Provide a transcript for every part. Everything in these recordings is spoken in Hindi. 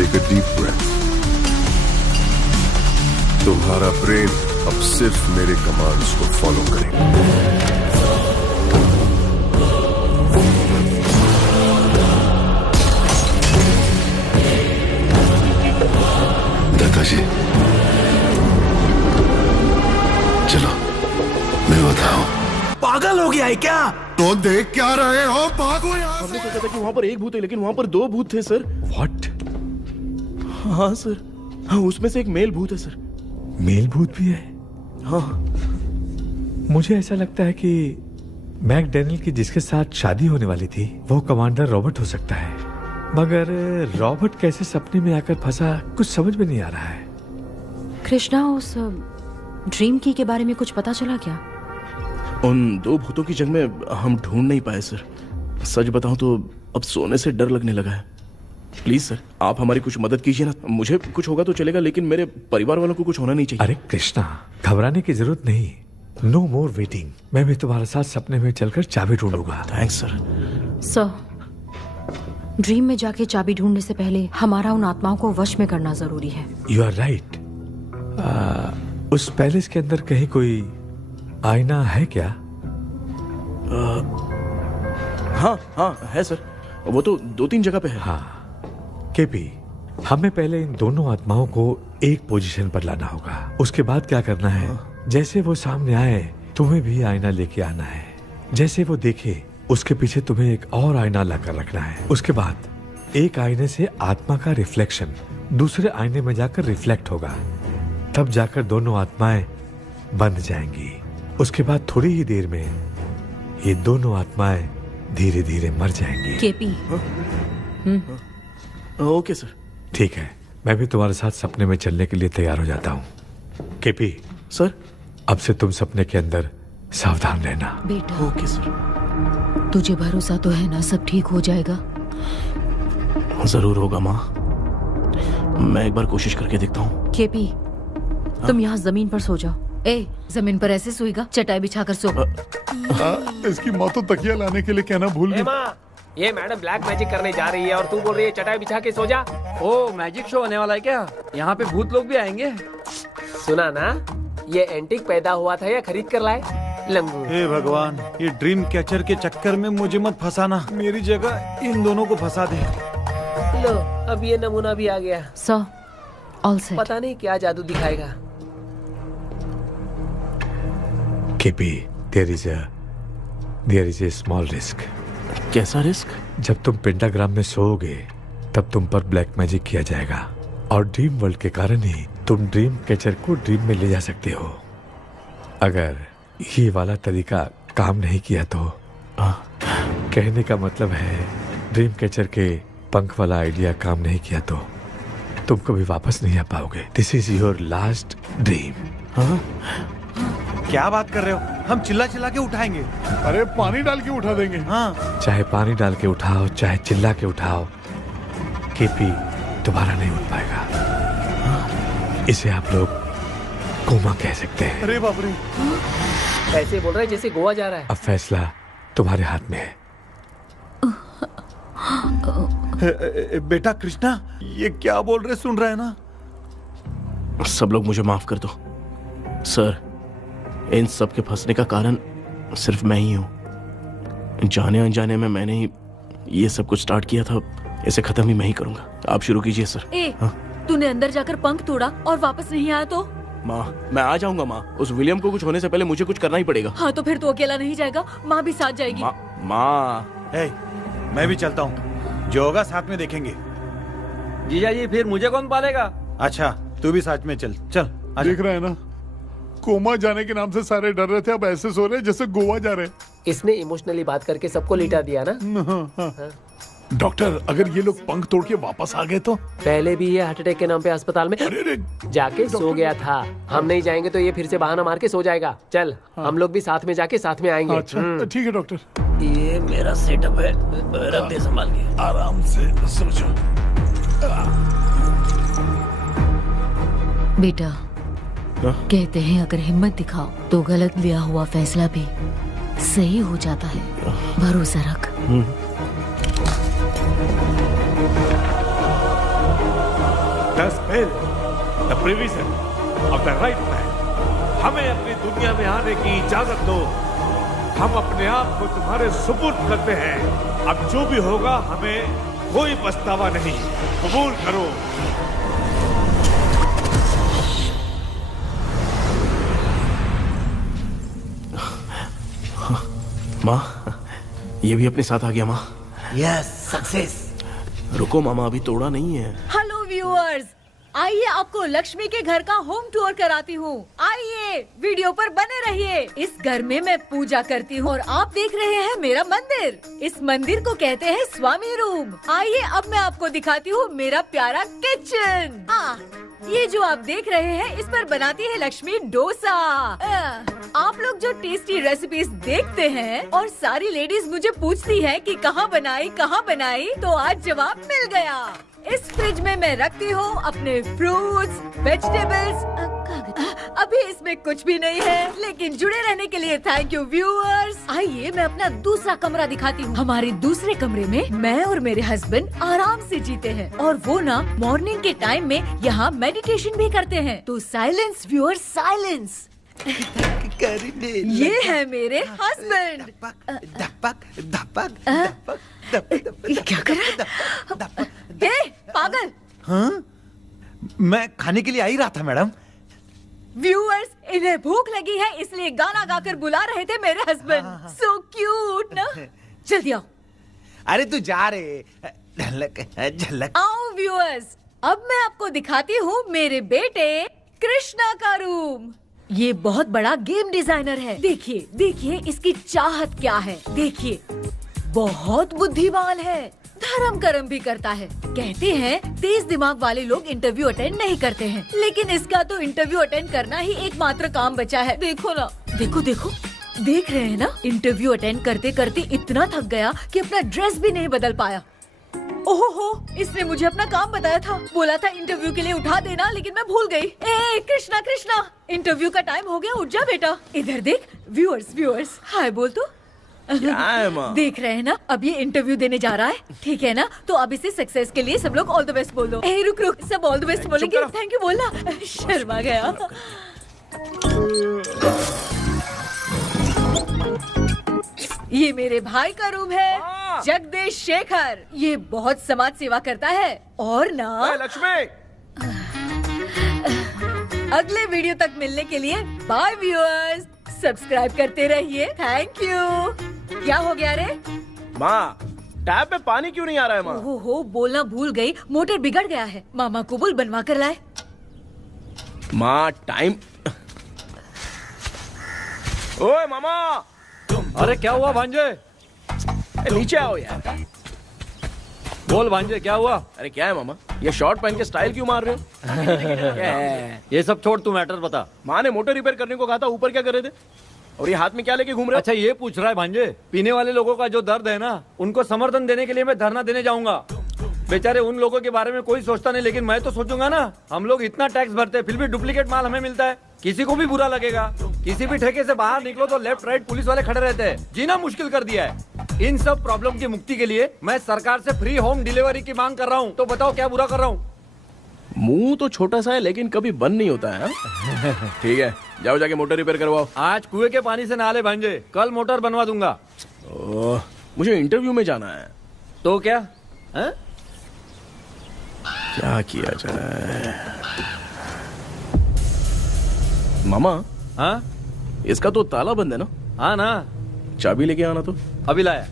Take a deep breath. तुम्हारा ब्रेन अब सिर्फ मेरे कमांड्स को फॉलो करेगा। दादाजी चलो मैं बताऊं। पागल हो गया है क्या? तो देख क्या रहे हो, भागो यहाँ हमने सोचा था कि वहाँ पर एक भूत है, लेकिन वहाँ पर दो भूत थे सर। व्हाट? हाँ सर, हाँ, उसमें से एक मेल भूत है सर। मेल भूत भी है? हाँ। मुझे ऐसा लगता है कि मैकडैनियल की जिसके साथ शादी होने वाली थी वो कमांडर रॉबर्ट हो सकता है, मगर रॉबर्ट कैसे सपने में आकर फंसा कुछ समझ में नहीं आ रहा है। कृष्णा, उस ड्रीम की के बारे में कुछ पता चला क्या? उन दो भूतों की जंग में हम ढूंढ नहीं पाए सर। सच बताऊं तो अब सोने से डर लगने लगा है। प्लीज सर, आप हमारी कुछ मदद कीजिए ना। मुझे कुछ होगा तो चलेगा, लेकिन मेरे परिवार वालों को कुछ होना नहीं चाहिए। अरे कृष्णा, घबराने की जरूरत नहीं। No more waiting. मैं भी तुम्हारे साथ सपने में चलकर चाबी ढूंढूंगा। Thanks sir. सर, ड्रीम में जाके चाबी ढूंढने से पहले हमारा उन आत्माओं को वश में करना जरूरी है। You are right. उस पैलेस के अंदर कहीं कोई आईना है क्या? हाँ हाँ है सर, वो तो 2-3 जगह पे है। हाँ केपी, हमें पहले इन दोनों आत्माओं को एक पोजीशन पर लाना होगा। उसके बाद क्या करना है, जैसे वो सामने आए तुम्हें भी आईना लेके आना है। जैसे वो देखे उसके पीछे तुम्हें एक और आईना लाकर रखना है। उसके बाद एक आईने से आत्मा का रिफ्लेक्शन दूसरे आईने में जाकर रिफ्लेक्ट होगा, तब जाकर दोनों आत्माएं बंध जाएंगी। उसके बाद थोड़ी ही देर में ये दोनों आत्माएं धीरे धीरे मर जाएंगी। केपी। Okay sir. ठीक है, मैं भी तुम्हारे साथ सपने में चलने के लिए तैयार हो जाता हूँ। केपी सर, अब से तुम सपने के अंदर सावधान रहना। बेटा, ओके सर। तुझे भरोसा तो है ना, सब ठीक हो जाएगा? जरूर होगा माँ, मैं एक बार कोशिश करके देखता हूँ। केपी, तुम यहाँ जमीन पर सो जाओ। ए, जमीन पर ऐसे सोएगा? चटाई बिछाकर सो। इसकी माँ तो तकिया लाने के लिए कहना भूल गई। ये मैडम ब्लैक मैजिक करने जा रही है और तू बोल रही है चटाई बिछा के सो जा। ओ, मैजिक शो होने वाला है क्या? यहाँ पे भूत लोग भी आएंगे? सुना ना, ये एंटीक पैदा हुआ था या खरीद कर लाए? लंगू। हे भगवान, ये ड्रीम कैचर के चक्कर में मुझे मत फंसाना। मेरी जगह इन दोनों को फंसा दे। लो, अब ये नमूना भी आ गया। So, all set. पता नहीं क्या जादू दिखाएगा। KP, there is a small risk. कैसा रिस्क? जब तुम पेंटाग्राम में सोओगे तब तुम पर ब्लैक मैजिक किया जाएगा और ड्रीम वर्ल्ड के कारण ही तुम ड्रीम कैचर को ड्रीम में ले जा सकते हो। अगर ये वाला तरीका काम नहीं किया तो कहने का मतलब है ड्रीम कैचर के पंख वाला आइडिया काम नहीं किया तो तुम कभी वापस नहीं आ पाओगे। This is your last dream. क्या बात कर रहे हो? हम चिल्ला चिल्ला के उठाएंगे। अरे पानी डाल के उठा देंगे। हाँ, चाहे पानी डाल के उठाओ, चाहे चिल्ला के उठाओ, केपी दोबारा नहीं उठ पाएगा। इसे आप लोग कोमा कह सकते हैं। अरे बाप रे, ऐसे बोल रहा है जैसे गोवा जा रहा है। अब फैसला तुम्हारे हाथ में है। बेटा कृष्णा, ये क्या बोल रहे, सुन रहा है ना? सब लोग मुझे माफ कर दो सर। इन सब के फंसने का कारण सिर्फ मैं ही हूँ। जाने अनजाने में मैंने ही ये सब कुछ स्टार्ट किया था। इसे खत्म भी मैं ही करूंगा। आप शुरू कीजिए सर। तूने अंदर जाकर पंख तोड़ा और वापस नहीं आया तो? माँ, मैं आ जाऊंगा माँ। उस विलियम को कुछ होने से पहले मुझे कुछ करना ही पड़ेगा। हाँ, तो फिर तू अकेला नहीं जाएगा, माँ भी साथ जाएगी। माँ, मैं भी चलता हूँ, जो होगा साथ में देखेंगे। जीजा जी, फिर मुझे कौन पालेगा? अच्छा, तू भी साथ में चल। चल देख रहा है ना, कोमा जाने के नाम से सारे डर रहे थे, अब ऐसे सो रहे जैसे गोवा जा रहे। इसने इमोशनली बात करके सबको लिटा दिया ना। डॉक्टर, अगर ये लोग पंख तोड़ के वापस आ गए तो? पहले भी ये हार्ट अटैक के नाम पे अस्पताल में जाके सो गया था। हम नहीं जाएंगे तो ये फिर से बहाना मार के सो जाएगा। चल, हम लोग भी साथ में जाके साथ में आएंगे। अच्छा ठीक है डॉक्टर। ये मेरा सेटअप है, रख दे संभाल के। आराम से सो जाओ। बेटा, कहते हैं अगर हिम्मत दिखाओ तो गलत लिया हुआ फैसला भी सही हो जाता है। भरोसा रख। The spell, the provision of the right man. हमें अपनी दुनिया में आने की इजाजत दो। हम अपने आप को तुम्हारे सुपुर्द करते हैं। अब जो भी होगा हमें कोई पछतावा नहीं। कबूल करो। माँ, ये भी अपने साथ आ गया माँ। Yes, success. रुको मामा, अभी तोड़ा नहीं है। हेलो व्यूअर्स, आइए आपको लक्ष्मी के घर का होम टूर कराती हूँ। आइए वीडियो पर बने रहिए। इस घर में मैं पूजा करती हूँ और आप देख रहे हैं मेरा मंदिर। इस मंदिर को कहते हैं स्वामी रूम। आइए अब मैं आपको दिखाती हूँ मेरा प्यारा किचन। ये जो आप देख रहे हैं इस पर बनाती है लक्ष्मी डोसा। आप लोग जो टेस्टी रेसिपीज देखते हैं और सारी लेडीज मुझे पूछती हैं कि कहाँ बनाई, तो आज जवाब मिल गया। इस फ्रिज में मैं रखती हूँ अपने फ्रूट्स, वेजिटेबल्स। अभी इसमें कुछ भी नहीं है, लेकिन जुड़े रहने के लिए थैंक यू व्यूअर्स। आइए मैं अपना दूसरा कमरा दिखाती हूँ। हमारे दूसरे कमरे में मैं और मेरे हस्बैंड आराम से जीते हैं और वो ना मॉर्निंग के टाइम में यहाँ मेडिटेशन भी करते हैं। तो साइलेंस व्यूअर्स, साइलेंस। ये है मेरे हस्बैंड। क्या कर रहा है? पागल। हाँ? मैं खाने के लिए आ ही रहा था मैडम। व्यूअर्स, इन्हें भूख लगी है इसलिए गाना गाकर बुला रहे थे मेरे हस्बैंड। सो क्यूट ना। जल्दी आओ। अरे तू जा रे। झलक। आओ व्यूअर्स, अब मैं आपको दिखाती हूँ मेरे बेटे कृष्णा का रूम। ये बहुत बड़ा गेम डिजाइनर है। देखिए देखिए इसकी चाहत क्या है। देखिए बहुत बुद्धिमान है, धर्म कर्म भी करता है। कहते हैं तेज दिमाग वाले लोग इंटरव्यू अटेंड नहीं करते हैं, लेकिन इसका तो इंटरव्यू अटेंड करना ही एकमात्र काम बचा है। देखो ना, देखो देखो, देख रहे हैं ना, इंटरव्यू अटेंड करते करते इतना थक गया कि अपना ड्रेस भी नहीं बदल पाया। ओहो, इसने मुझे अपना काम बताया था। बोला था इंटरव्यू के लिए उठा देना, लेकिन मैं भूल गई। ए कृष्णा कृष्णा, इंटरव्यू का टाइम हो गया, उठ जा बेटा। इधर देख। व्यूअर्स हाय बोल तो। क्या है माँ? देख रहे हैं ना, अब ये इंटरव्यू देने जा रहा है, ठीक है ना? तो अब इसे सक्सेस के लिए सब लोग ऑल द बेस्ट बोल दो। ए रुक, सब ऑल द बेस्ट बोलेंगे। थैंक यू बोलना। शर्मा गया। ये मेरे भाई का रूम है, जगदीश शेखर। ये बहुत समाज सेवा करता है और ना लक्ष्मी। अगले वीडियो तक मिलने के लिए बाय व्यूअर्स। सब्सक्राइब करते रहिए। Thank you. क्या हो गया रे? माँ, टैप में पानी क्यों नहीं आ रहा है माँ? हो बोलना भूल गई, मोटर बिगड़ गया है। मामा को बोल बनवा कर लाए। माँ टाइम। ओए मामा। अरे क्या हुआ भांजे? नीचे आओ यार। बोल भांजे क्या हुआ? अरे क्या है मामा, ये शॉर्ट पहन के स्टाइल क्यों मार रहे हो? क्या है? ये सब छोड़, तू मैटर बता। माँ ने मोटर रिपेयर करने को कहा था, ऊपर क्या कर रहे थे? और ये हाथ में क्या लेके घूम रहे हो? अच्छा ये पूछ रहा है भांजे, पीने वाले लोगों का जो दर्द है ना, उनको समर्थन देने के लिए मैं धरना देने जाऊंगा। बेचारे उन लोगों के बारे में कोई सोचता नहीं, लेकिन मैं तो सोचूंगा ना। हम लोग इतना टैक्स भरते हैं, फिर भी डुप्लीकेट माल हमें मिलता है। किसी को भी बुरा लगेगा। किसी भी ठेके से बाहर निकलो तो लेफ्ट राइट पुलिस वाले खड़े रहते हैं। जीना मुश्किल कर दिया है। इन सब प्रॉब्लम की मुक्ति के लिए मैं सरकार से फ्री होम डिलीवरी की मांग कर रहा हूँ। तो बताओ क्या बुरा कर रहा हूँ? मुंह तो छोटा सा है लेकिन कभी बंद नहीं होता है। ठीक है, जाओ जाके मोटर रिपेयर करवाओ। आज कुएं के पानी से नहा ले भांजे, कल मोटर बनवा दूंगा। ओह, मुझे इंटरव्यू में जाना है। तो क्या है? क्या किया जाए? मामा। हाँ, इसका तो ताला बंद है ना? हाँ ना। चाबी लेके आना तो। अभी लाया।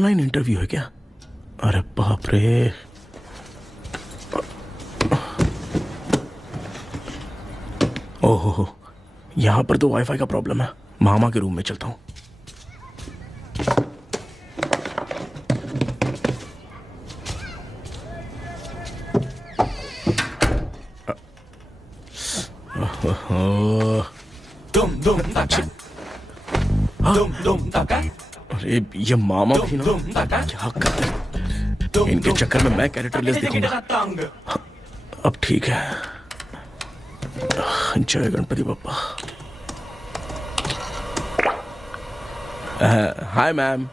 ऑनलाइन इंटरव्यू है क्या? अरे बाप रे। ओहो, यहाँ पर तो वाईफाई का प्रॉब्लम है। मामा के रूम में चलता हूँ। अरे ये मामा भी ना क्या करते, इनके चक्कर में मैं कैरेक्टरलेस दिखूंगा। अब ठीक है। जय Ganpati Bappa. Hi ma'am.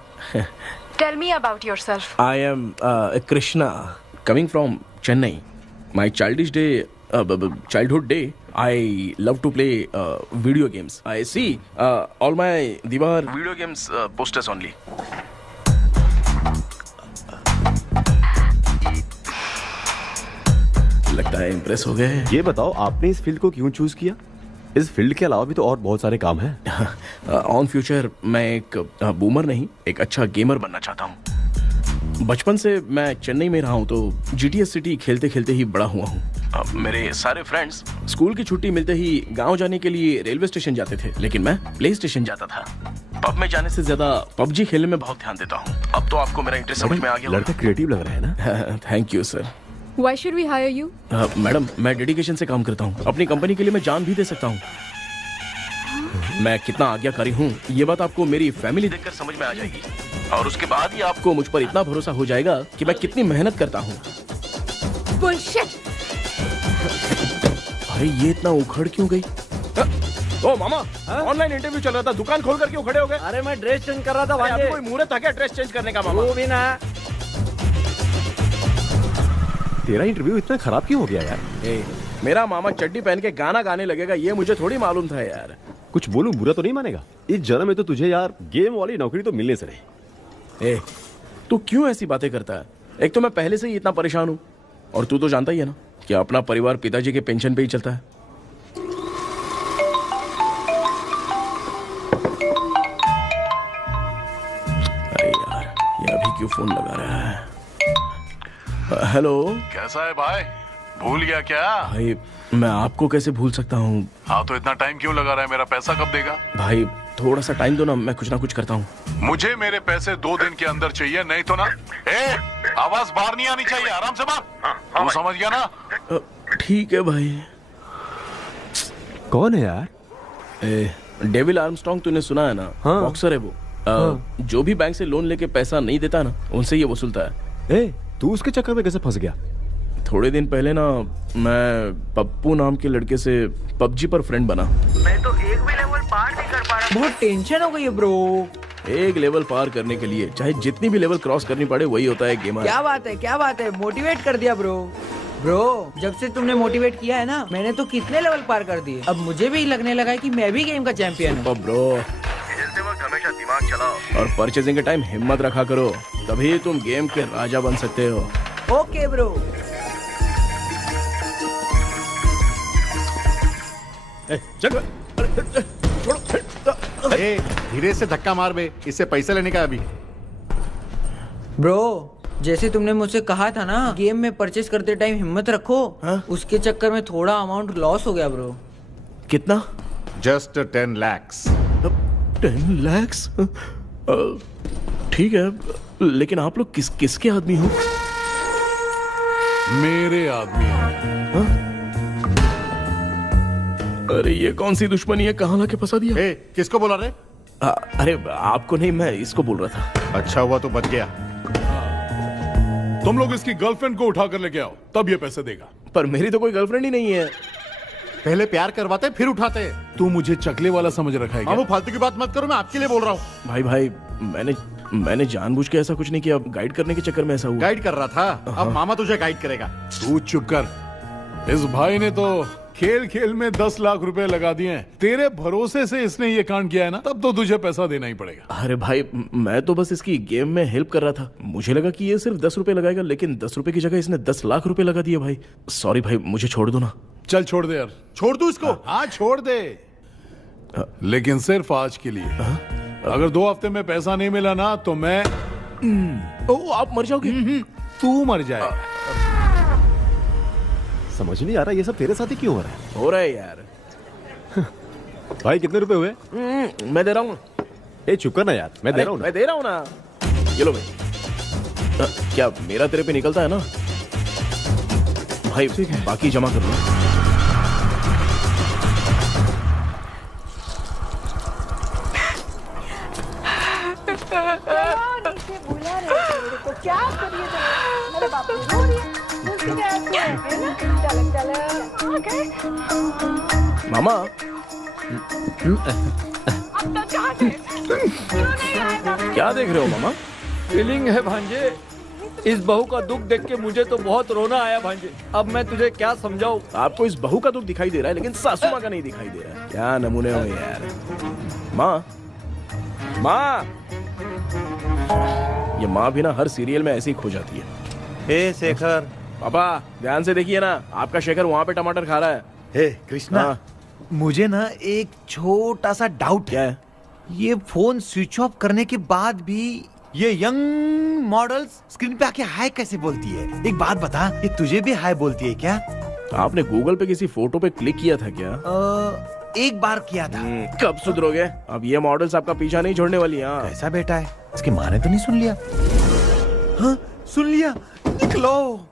Tell me about yourself. I am Krishna, coming from Chennai. My childhood day, I love to play video games. I see all my Diwar video games posters only. लगता है इम्प्रेस हो गए। ये बताओ आपने इस फील्ड को क्यों चूज किया? इस फील्ड के अलावा भी तो और बहुत सारे काम हैं। ऑन फ्यूचर मैं एक बूमर नहीं, एक अच्छा गेमर बनना चाहता हूँ। बचपन से मैं चेन्नई में रहा हूँ तो जीटीएस सिटी खेलते खेलते ही बड़ा हुआ हूँ। मेरे सारे फ्रेंड्स स्कूल की छुट्टी मिलते ही गांव जाने के लिए रेलवे स्टेशन जाते थे, लेकिन मैं प्ले स्टेशन जाता था। पब में जाने से ज्यादा पबजी खेलने में बहुत ध्यान देता हूँ। अब तो आपको मेरा इंटरेस्ट समझ में आ गया। लड़का क्रिएटिव लग रहा है ना। Thank you sir. Why should we hire you? Madam मैं डेडिकेशन से काम करता हूँ। अपनी कंपनी के लिए मैं जान भी दे सकता हूँ। मैं कितना आज्ञाकारी हूँ ये बात आपको मेरी फैमिली देखकर समझ में आ जाएगी, और उसके बाद ही आपको मुझ पर इतना भरोसा हो जाएगा कि मैं कितनी मेहनत करता हूँ। Bullshit! अरे ये इतना उखड़ क्यों गई? ओ मामा, ऑनलाइन इंटरव्यू चल रहा था, दुकान खोल कर क्यों खड़े हो गए? अरे मैं ड्रेस चेंज कर रहा था भाई। अभी कोई मुहूर्त था क्या ड्रेस चेंज करने का मामा? वो भी ना। तेरा इंटरव्यू इतना खराब क्यों हो गया यार? मेरा मामा चड्डी पहन के गाना गाने लगेगा ये मुझे थोड़ी मालूम था यार। कुछ बोलूं बुरा तो नहीं मानेगा? इस जन्म में तो तुझे यार गेम वाली नौकरी तो मिलने से रही। तू क्यों ऐसी बातें करता है? एक तो मैं पहले से ही इतना परेशान हूँ, और तू तो जानता ही है ना कि अपना परिवार पिताजी के पेंशन पे ही चलता है। अरे यार ये अभी क्यों फोन लगा रहा है? हेलो। कैसा है भाई? भूल गया क्या? भाई मैं आपको कैसे भूल सकता हूँ? हाँ तो इतना टाइम क्यों लगा रहा है? मेरा पैसा कब देगा? भाई थोड़ा सा टाइम दो ना, मैं कुछ ना कुछ करता हूँ। मुझे मेरे पैसे 2 दिन के अंदर चाहिए, नहीं तो ना आवाज बाहर नहीं आनी चाहिए। आराम से बात। तू समझ गया ना? ठीक है भाई। कौन है यार? डेविल आर्मस्ट्रॉन्ग तूने सुना है ना? हाँ। बॉक्सर है वो। जो भी बैंक से लोन लेके पैसा नहीं देता ना उनसे ये वसूलता है। तू उसके चक्कर में कैसे फंस गया? थोड़े दिन पहले ना मैं पप्पू नाम के लड़के से पबजी पर फ्रेंड बना। मैं तो एक भी लेवल पार नहीं कर पा रहा। बहुत टेंशन हो गई है ब्रो। एक लेवल पार करने के लिए चाहे जितनी भी लेवल क्रॉस करनी पड़े वही होता है गेमर। क्या बात है, क्या बात है, मोटिवेट कर दिया ब्रो। ब्रो जब से तुमने मोटिवेट किया है ना, मैंने तो कितने लेवल पार कर दिए। अब मुझे भी लगने लगा है कि मैं भी गेम का चैंपियन हूँ। ब्रो हमेशा दिमाग चलाओ और परचेजिंग के टाइम हिम्मत रखा करो, तभी तुम गेम के राजा बन सकते हो। Okay bro. धीरे से धक्का मार बे, इससे पैसे लेने का अभी। ब्रो जैसे तुमने मुझसे कहा था ना गेम में परचेज करते टाइम हिम्मत रखो, उसके चक्कर में थोड़ा अमाउंट लॉस हो गया ब्रो। कितना? Just 10 lakhs। 10 lakhs? ठीक है, लेकिन आप लोग किसके आदमी हो? मेरे आदमी हैं। अरे ये कौन सी दुश्मनी है, कहाँ लाके फंसा दिया? किसको बोला रे? अरे आपको नहीं, मैं इसको बोल रहा था। अच्छा हुआ तो बच गया। तुम लोग इसकी गर्लफ्रेंड को उठा कर लेके आओ, तब ये पैसे देगा। पर मेरी तो कोई गर्लफ्रेंड ही नहीं है। पहले प्यार करवाते फिर उठाते। तू मुझे चकले वाला समझ रखा है क्या? वो फालतू की बात मत करो, मैं आपके लिए बोल रहा हूँ। भाई मैंने जानबूझ के ऐसा कुछ नहीं किया, गाइड करने के चक्कर में ऐसा हुआ। गाइड कर रहा था, अब मामा तुझे गाइड करेगा। तू चुप कर। इस भाई ने तो खेल खेल में 10 लाख रुपए लगा दिए हैं। तेरे भरोसे से इसने ये कांड किया है ना, तब तो तुझे पैसा देना ही पड़ेगा। अरे भाई मैं तो बस इसकी गेम में हेल्प कर रहा था, मुझे लगा कि ये सिर्फ 10 रुपए लगाएगा, लेकिन 10 रुपए की जगह इसने 10 लाख रुपए लगा दिए। भाई सॉरी भाई, मुझे छोड़ दो ना। चल छोड़ दे यार। छोड़ दू इसको? हाँ छोड़ दे, लेकिन सिर्फ आज के लिए। अगर 2 हफ्ते में पैसा नहीं मिला ना तो मैं ओ आप मर जाओगे। तू मर जाए। समझ नहीं आ रहा ये सब तेरे साथ ही क्यों हो रहा है? हो रहा है यार। भाई कितने रुपए हुए? मैं दे रहा हूँ। ए चुप कर ना यार, मैं दे रहा हूँ। मैं दे रहा हूँ ना। ये लो भाई। क्या मेरा तेरे पे निकलता है ना भाई? ठीक है, बाकी जमा कर लो। क्या करिए मेरे बाप रो रही है। मामा क्या देख रहे हो मामा? फीलिंग है भांजे, इस बहू का दुख देख के मुझे तो बहुत रोना आया भांजे। अब मैं तुझे क्या समझाऊं? आपको इस बहू का दुख दिखाई दे रहा है लेकिन सासू माँ का नहीं दिखाई दे रहा है। क्या नमूने हो यार। माँ माँ, ये माँ भी ना हर सीरियल में ऐसे ही खो जाती है। हे शेखर। पापा ध्यान से देखिए ना, आपका शेखर वहाँ पे टमाटर खा रहा है। हे कृष्णा, मुझे ना एक छोटा सा डाउट है। ये फोन स्विच ऑफ करने के बाद भी ये यंग मॉडल्स स्क्रीन पे आके हाय कैसे बोलती है? एक बात बता, ये तुझे भी हाय बोलती है क्या? आपने गूगल पे किसी फोटो पे क्लिक किया था क्या? एक बार किया था। कब सुधरोगे? अब ये मॉडल्स आपका पीछा नहीं छोड़ने वाली। हाँ कैसा बेटा है? इसकी माँ ने तो नहीं सुन लिया? हाँ सुन लिया। निकलो।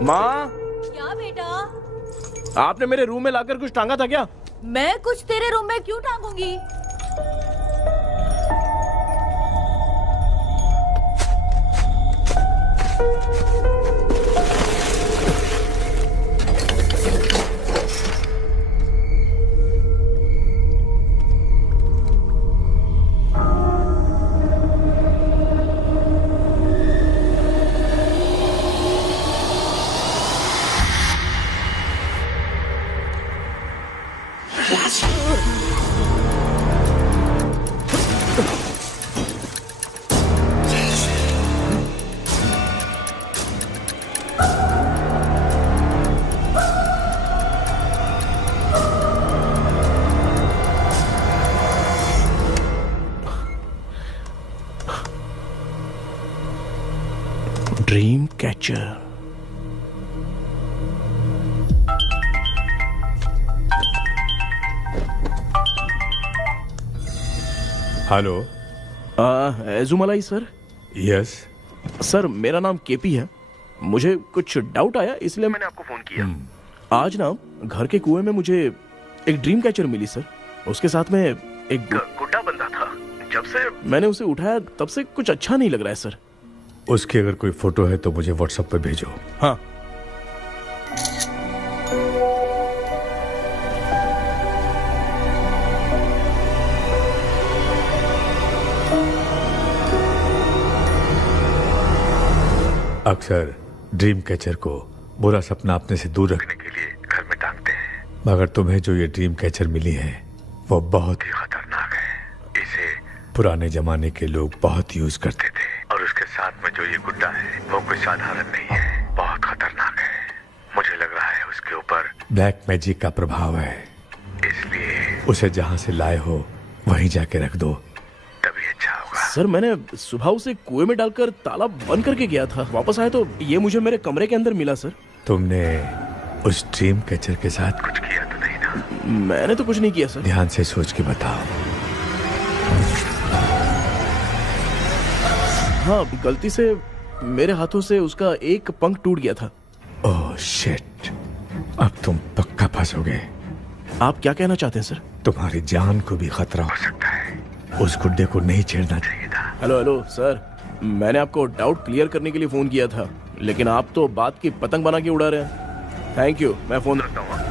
माँ, क्या बेटा? आपने मेरे रूम में लाकर कुछ टांगा था क्या? मैं कुछ तेरे रूम में क्यों टांगूंगी? Dream catcher. Hello. Ezhumalai sir? Yes sir, मेरा नाम केपी है। मुझे कुछ डाउट आया इसलिए मैंने आपको फोन किया। आज ना घर के कुएं में मुझे एक ड्रीम कैचर मिली सर। उसके साथ में एक गुड्डा बंदा था। जब से मैंने उसे उठाया तब से कुछ अच्छा नहीं लग रहा है सर। उसकी अगर कोई फोटो है तो मुझे व्हाट्सएप पर भेजो। हाँ। अक्सर ड्रीम कैचर को बुरा सपना अपने से दूर रखने के लिए घर में टांगते हैं, मगर तुम्हें जो ये ड्रीम कैचर मिली है वो बहुत ही खतरनाक है। इसे पुराने जमाने के लोग बहुत यूज करते थे और उसके साथ में जो ये गुड्डा है वो कोई साधारण नहीं है, बहुत खतरनाक है। मुझे लग रहा है उसके ऊपर ब्लैक मैजिक का प्रभाव है, इसलिए उसे जहाँ से लाए हो वहीं जाके रख दो, तभी अच्छा होगा। सर, मैंने सुबह उसे कुएं में डालकर ताला बंद करके गया था। वापस आया तो ये मुझे मेरे कमरे के अंदर मिला सर। तुमने उस ड्रीम कैचर के साथ कुछ किया तो नहीं ना? मैंने तो कुछ नहीं किया सर। ध्यान से सोच के बताओ। हाँ, गलती से मेरे हाथों से उसका एक पंख टूट गया था। ओह शिट, अब तुम पक्का फंसोगे। आप क्या कहना चाहते हैं सर? तुम्हारी जान को भी खतरा हो सकता है। उस गुड्डे को नहीं छेड़ना चाहिए था। हेलो सर, मैंने आपको डाउट क्लियर करने के लिए फोन किया था, लेकिन आप तो बात की पतंग बना के उड़ा रहे हैं। थैंक यू, मैं फोन रखता हूँ।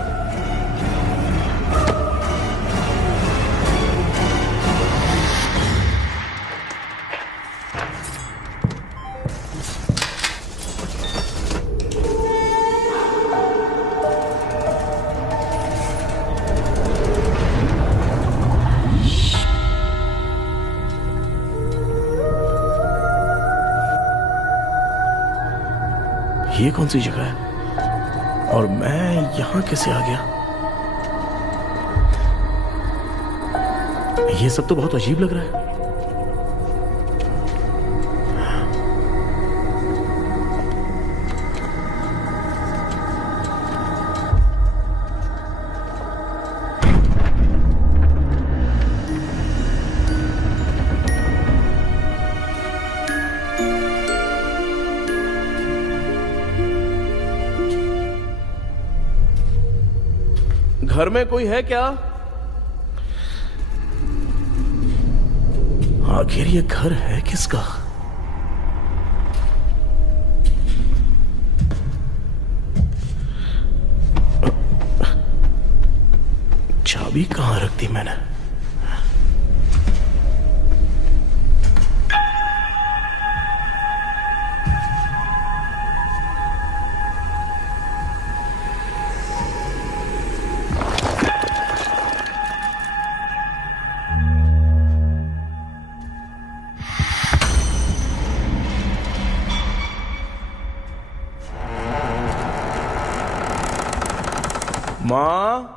ये कौन सी जगह है और मैं यहां कैसे आ गया? ये सब तो बहुत अजीब लग रहा है। घर में कोई है क्या? आखिर ये घर है किसका? चाबी कहां रख दी मैंने? माँ,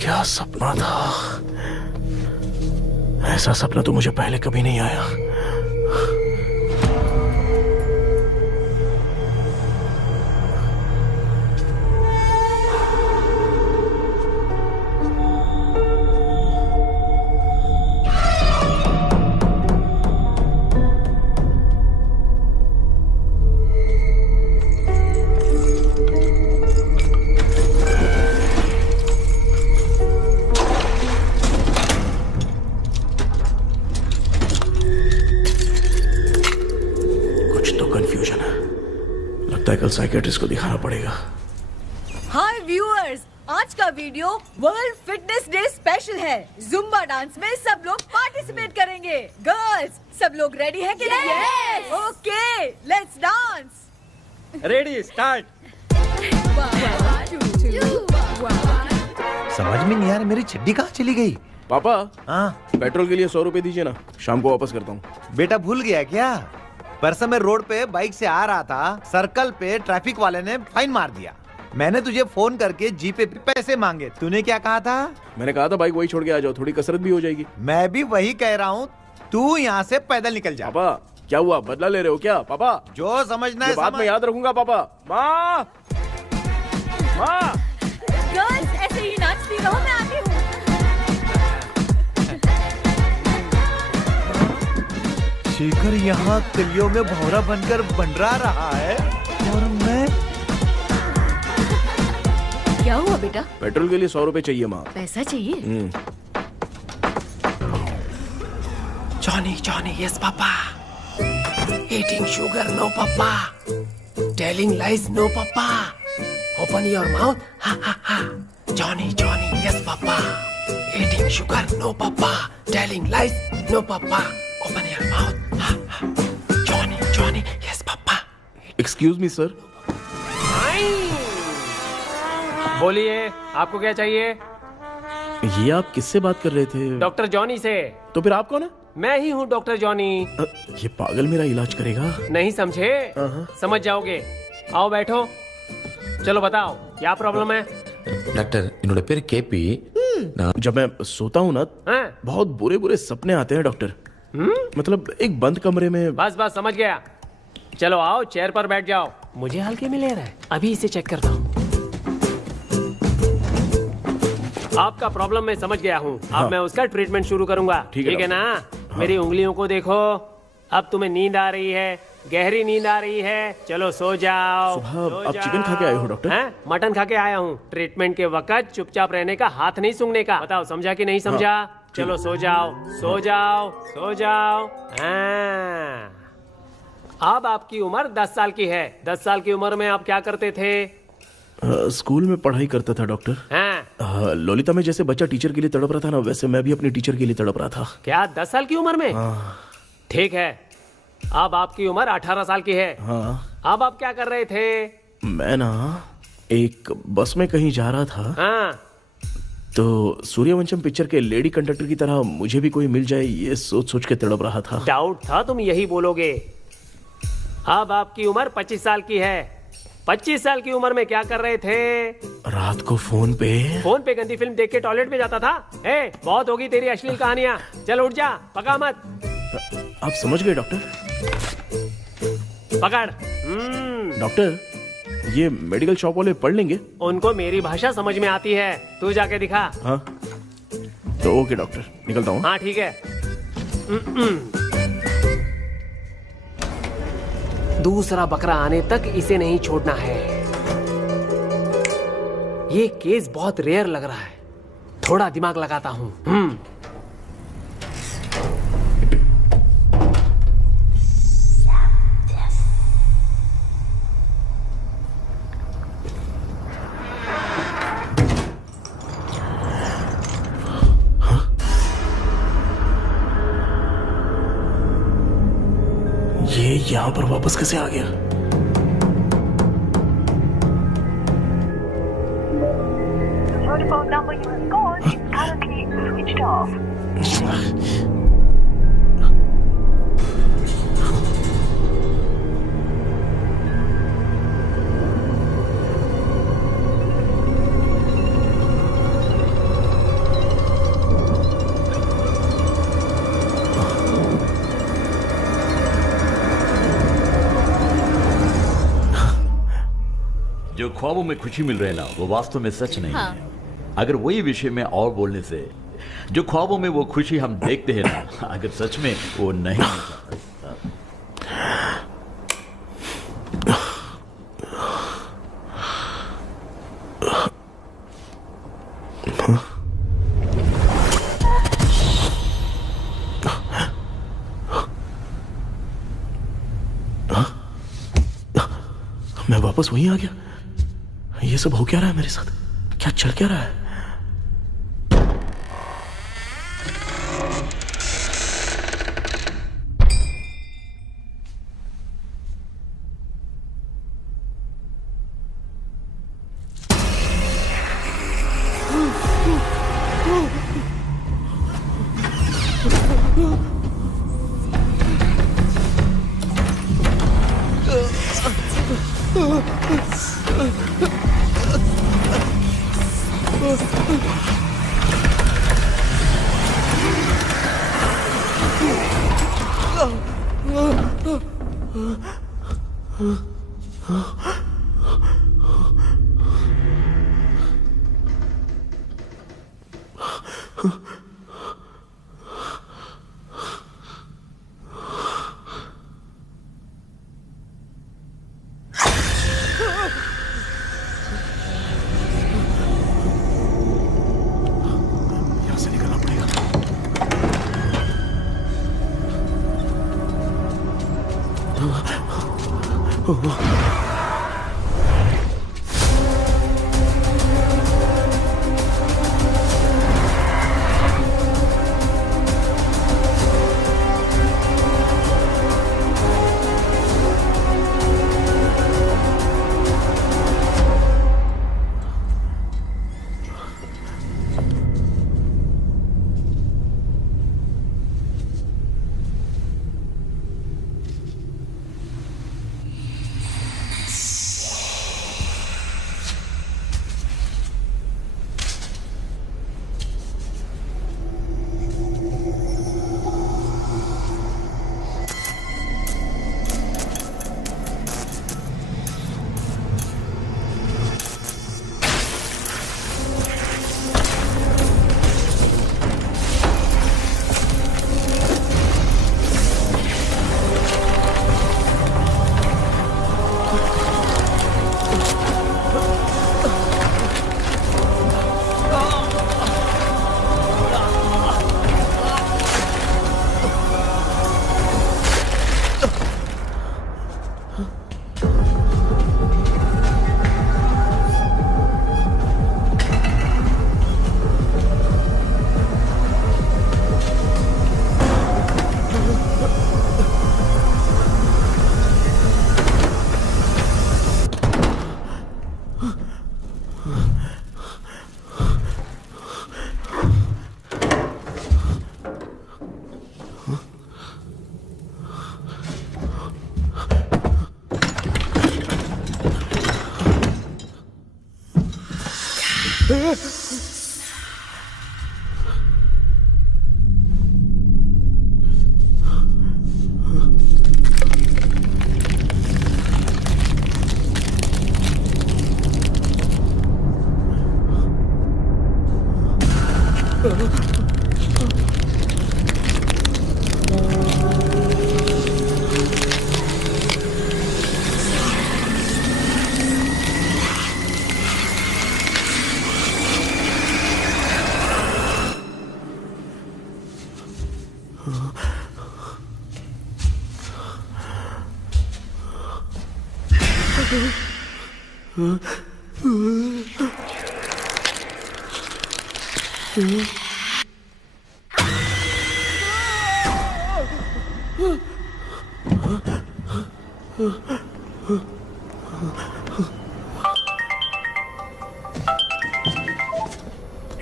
क्या सपना था? ऐसा सपना तो मुझे पहले कभी नहीं आया। कल साइकियाट्रिस्ट को दिखाना पड़ेगा। हाय व्यूअर्स, आज का video world fitness day special है। जुम्बा डांस में सब लोग पार्टिसिपेट करेंगे। गर्ल्स सब लोग रेडी हैं कि नहीं? Yes! Okay, let's dance. Ready start. समझ में नहीं आ रहा मेरी चड्डी कहाँ चली गई। पापा, हाँ पेट्रोल के लिए 100 रुपए दीजिए ना, शाम को वापस करता हूँ। बेटा भूल गया क्या? परसों मैं रोड पे बाइक से आ रहा था, सर्कल पे ट्रैफिक वाले ने फाइन मार दिया। मैंने तुझे फोन करके जीपे पे पैसे मांगे, तूने क्या कहा था? मैंने कहा था बाइक वही छोड़ के आ जाओ, थोड़ी कसरत भी हो जाएगी। मैं भी वही कह रहा हूँ, तू यहाँ से पैदल निकल जा। पापा क्या हुआ, बदला ले रहे हो क्या? पापा जो समझना है बात समझ। मैं याद रखूंगा। पापा, माँ माँ। गर्ल्स ऐसे ही नाचती रहो, मैं आती हूँ। शेखर यहाँ कलियों में भौरा बनकर बंडरा रहा है और मैं। क्या हुआ बेटा? पेट्रोल के लिए 100 रुपए चाहिए माँ। पैसा चाहिए? Johnny Johnny yes papa. Eating sugar no papa. Telling lies no papa. Open your mouth हा हा हा। Johnny Johnny yes papa. Eating sugar no papa. Telling lies no papa. Open your mouth हा हा। Johnny Johnny yes papa. Excuse me sir. बोलिए, आपको क्या चाहिए? ये आप किससे बात कर रहे थे? डॉक्टर जॉनी से। तो फिर आप कौन है? मैं ही हूँ डॉक्टर जॉनी। ये पागल मेरा इलाज करेगा? नहीं समझे? समझ जाओगे। आओ बैठो। चलो बताओ क्या प्रॉब्लम है? डॉक्टर इन्होंने पेर केपी ना। जब मैं सोता हूँ ना, बहुत बुरे बुरे सपने आते हैं डॉक्टर। मतलब एक बंद कमरे में। बस बस समझ गया। चलो आओ चेयर पर बैठ जाओ। मुझे हल्के में ले रहा है, अभी इसे चेक करता हूँ। आपका प्रॉब्लम मैं समझ गया हूँ। अब मैं उसका ट्रीटमेंट शुरू करूंगा। ठीक है ना? मेरी उंगलियों को देखो। अब तुम्हें नींद आ रही है, गहरी नींद आ रही है। चलो सो जाओ। सुबह आप चिकन खा के आए हो डॉक्टर? हैं? मटन खा के आया हूँ। ट्रीटमेंट के वक्त चुपचाप रहने का, हाथ नहीं सूंघने का। बताओ समझा कि नहीं समझा? चलो सो जाओ, सो जाओ, सो जाओ। हाँ। अब आपकी उम्र 10 साल की है। 10 साल की उम्र में आप क्या करते थे? स्कूल में पढ़ाई करता था डॉक्टर। हाँ। ललिता में जैसे बच्चा टीचर के लिए तड़प रहा था ना, वैसे मैं भी अपने टीचर के लिए तड़प रहा था। क्या 10 साल की उम्र में? ठीक है। अब आपकी उम्र 18 साल की है। हाँ। अब आप क्या कर रहे थे? मैं ना एक बस में कहीं जा रहा था। हाँ। तो सूर्यवंशम पिक्चर के लेडी कंडक्टर की तरह मुझे भी कोई मिल जाए, ये सोच सोच के तड़प रहा था। डाउट था तुम यही बोलोगे। अब आपकी उम्र 25 साल की है। 25 साल की उम्र में क्या कर रहे थे? रात को फोन पे गंदी फिल्म देख के टॉयलेट में जाता था। ए, बहुत होगी तेरी अश्लील कहानियां। चल उठ जा, पका मत। आप समझ गए डॉक्टर? पकड़। डॉक्टर, ये मेडिकल शॉप वाले पढ़ लेंगे? उनको मेरी भाषा समझ में आती है। तू जाके दिखा। हाँ तो ओके डॉक्टर, निकलता हूँ। हाँ ठीक है। दूसरा बकरा आने तक इसे नहीं छोड़ना है। ये केस बहुत रेयर लग रहा है, थोड़ा दिमाग लगाता हूँ। ये यहाँ पर वापस कैसे आ गया? Vodafone number you have called is currently switched off. जो ख्वाबों में खुशी मिल रहे ना, वो वास्तव में सच नहीं हाँ। है। अगर वही विषय में और बोलने से, जो ख्वाबों में वो खुशी हम देखते हैं ना, अगर सच में वो नहीं है। मैं वापस वहीं आ गया। ये सब हो क्या रहा है मेरे साथ? क्या चल क्या रहा है?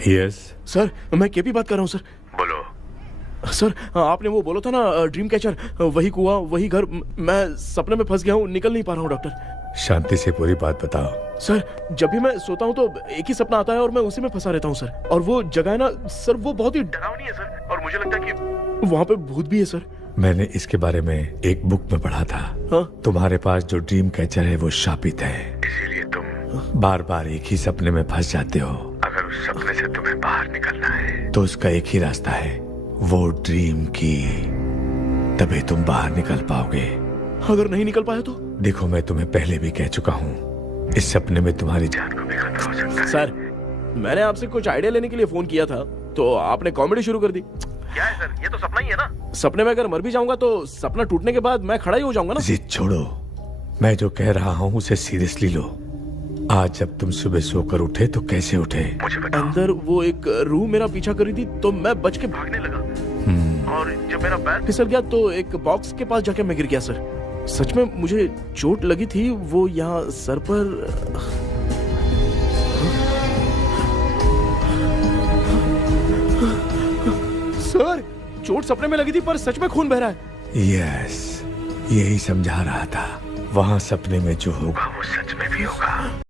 यस सर, मैं केपी बात कर रहा हूँ सर। बोलो सर, आपने वो बोला था ना ड्रीम कैचर, वही कुआं वही घर, मैं सपने में फंस गया हूँ, निकल नहीं पा रहा हूँ डॉक्टर। शांति से पूरी बात बताओ। सर, जब भी मैं सोता हूँ तो एक ही सपना आता है और मैं उसी में फंसा रहता हूँ सर। और वो जगह है ना सर, वो बहुत ही डरावनी है सर, और मुझे लगता है कि वहाँ पे भूत भी है सर। मैंने इसके बारे में एक बुक में पढ़ा था। हाँ? तुम्हारे पास जो ड्रीम कैचर है वो शापित है, इसीलिए तुम बार बार एक ही सपने में फंस जाते हो। अगर उस सपने से तुम्हें बाहर निकलना है तो उसका एक ही रास्ता है, वो ड्रीम की, तभी तुम बाहर निकल पाओगे। अगर नहीं निकल पाया तो? देखो, मैं तुम्हें पहले भी कह चुका हूँ, इस सपने में तुम्हारी जान को भी खतरा हो सकता है। सर, मैंने आपसे कुछ आइडिया लेने के लिए फोन किया था तो आपने कॉमेडी शुरू कर दी। क्या है सर, ये तो सपना ही है ना। सपने में अगर मर भी जाऊंगा तो सपना टूटने के बाद मैं खड़ा ही हो जाऊंगा ना। जिद छोड़ो, मैं जो कह रहा हूँ उसे सीरियसली लो। आज जब तुम सुबह सोकर उठे तो कैसे उठे? अंदर वो एक रूह मेरा पीछा कर रही थी तो मैं बच के भागने लगा और जब मेरा पैर फिसल गया तो एक बॉक्स के पास जाके मैं गिर गया सर। सच में मुझे चोट लगी थी, वो यहाँ सर पर। सर चोट सपने में लगी थी पर सच में खून बह रहा है। यस, यही समझा रहा था। वहाँ सपने में जो होगा वो सच में भी होगा।